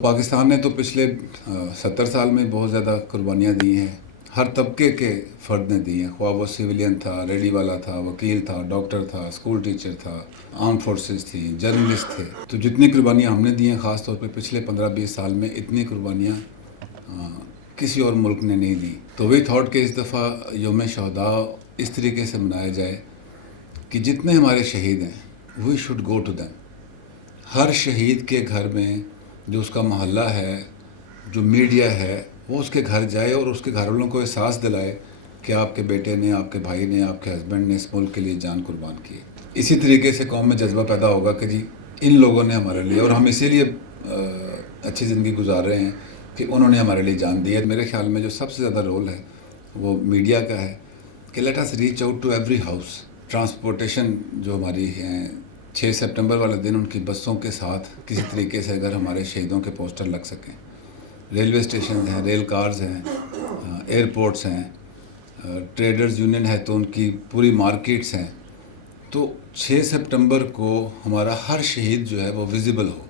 پاکستان نے تو پچھلے 70 سال میں بہت زیادہ قربانیاں دی ہیں. ہر طبقے کے فرد نے دی ہیں، خواہ وہ سویلین تھا، ریڈی والا تھا، وکیل تھا، ڈاکٹر تھا، اسکول ٹیچر تھا، آرم فورسز تھی، جرنلسٹ تھے. تو جتنی قربانیاں ہم نے دی ہیں، خاص طور پہ پچھلے 15-20 سال میں اتنی قربانیاں کسی اور ملک نے نہیں دی. تو وی تھاٹ کہ اس دفعہ یوم شہداء اس طریقے سے منایا جائے کہ جتنے ہمارے شہید ہیں we should go to them. ہر شہید کے گھر میں جو اس کا محلہ ہے، جو میڈیا ہے، وہ اس کے گھر جائے اور اس کے گھر والوں کو احساس دلائے کہ آپ کے بیٹے نے، آپ کے بھائی نے، آپ کے ہسبینڈ نے اس ملک کے لیے جان قربان کی ہے. اسی طریقے سے قوم میں جذبہ پیدا ہوگا کہ جی ان لوگوں نے ہمارے لیے، اور ہم اسی لیے اچھی زندگی گزار رہے ہیں کہ انہوں نے ہمارے لیے جان دی ہے. میرے خیال میں جو سب سے زیادہ رول ہے وہ میڈیا کا ہے کہ let us reach out to every house. Transportation جو ہماری ہیں 6 سپٹمبر والے دن ان کی بسوں کے ساتھ کسی طریقے سے اگر ہمارے شہیدوں کے پوسٹر لگ سکیں، ریلوے اسٹیشن ہیں، ریل کارز ہیں، ایئرپورٹس ہیں، ٹریڈرز یونین ہے تو ان کی پوری مارکیٹس ہیں. تو 6 سپٹمبر کو ہمارا ہر شہید جو ہے وہ ویزیبل ہو.